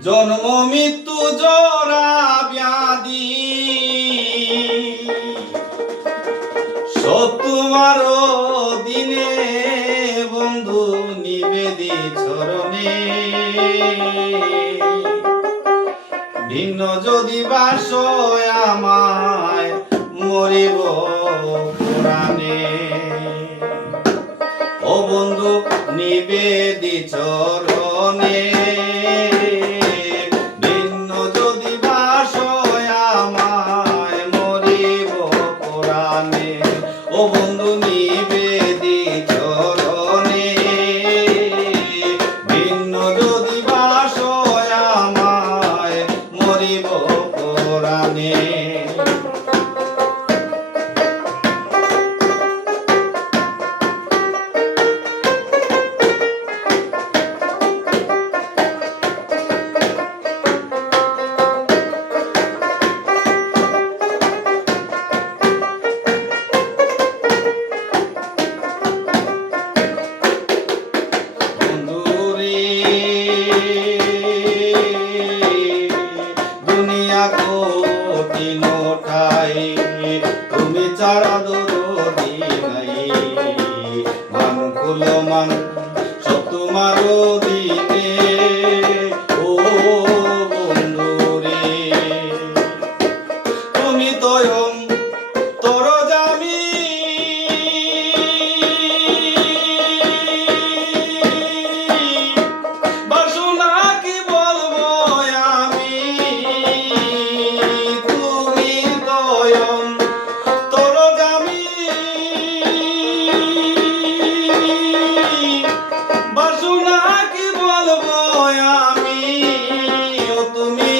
জন্ম মৃত্যু জরা ব্যাধি সব তোমার দিনে বন্ধু নিবেদি চরণে ভিন্ন যদি বাস আমায় মরিব পুরাণে ও বন্ধু নিবেদি চরণে ও বন্ধু নিবেদি চরণে ভিন্ন যদি বাস আমায় মরিব পুরাণে তুমি চারা দরদি নাই মান কুলো মান সব তোমার দিনে ও বন্ধু রে তুমি তয়ম তোর জামি বাসনা কি বলবো আমি তুমি তয়ম বাসনা কি বলবো আমি ও তুমি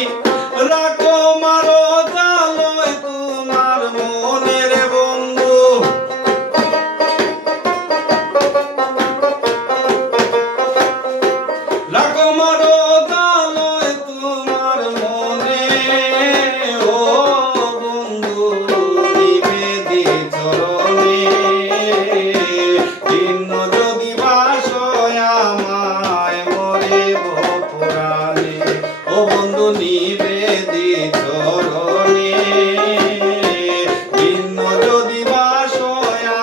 রাখো মারো জালোয় তোমার মনের বন্ধু রাখো মারো জালোয় তোমার মনে ও বন্ধু নিবেদি চরণে ভিন্ন যদি বাস আমায় মরিব পুরাণে ও বন্ধু নিবেদি চরণে ভিন্ন যদি বাস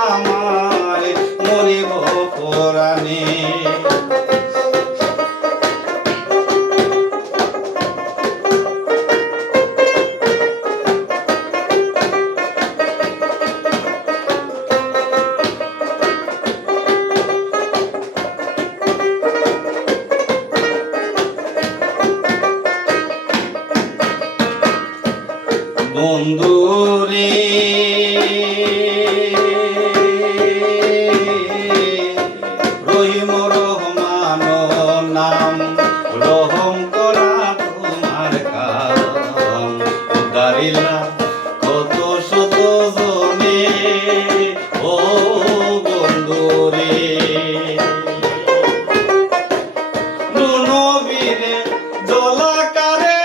আমায় মরিব পুরাণে বন্ধু রে রহিম রহমান নাম রহম করা তোমার কাম উদ্ধারিলা কত শত জনে ও বন্ধু রে নবীরে জলাকারে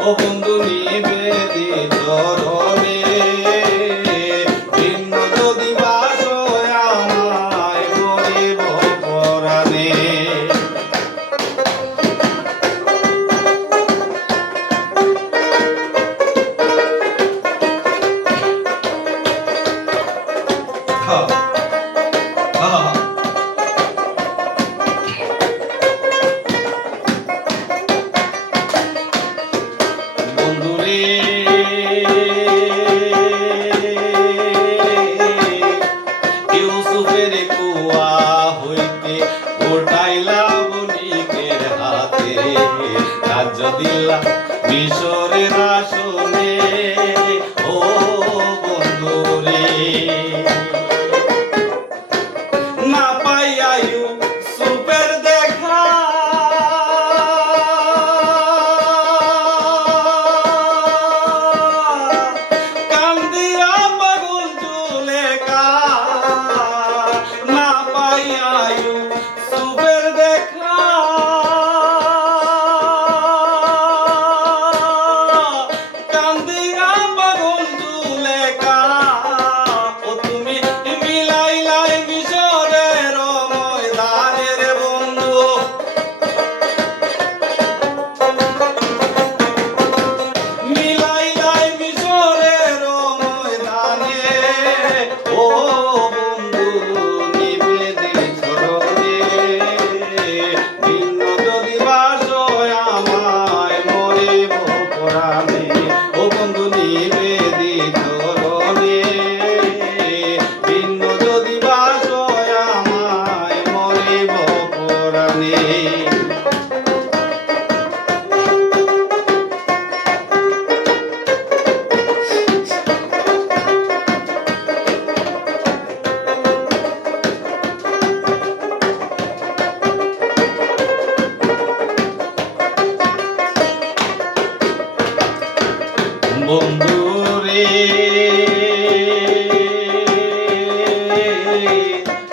ও বন্ধু নিবেদি চরণে ভিন্ন যদি বাস আমায় মরিব পুরাণে ইউসুফের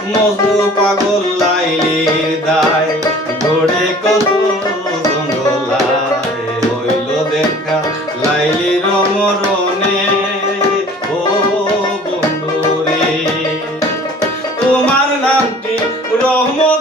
মজনু পাগল লাইলির দায় ঘোড়ে কত জঙ্গলায় হইল দেখা লাইলির মরণে ও বন্ধুরে তোমার নামটি রহমত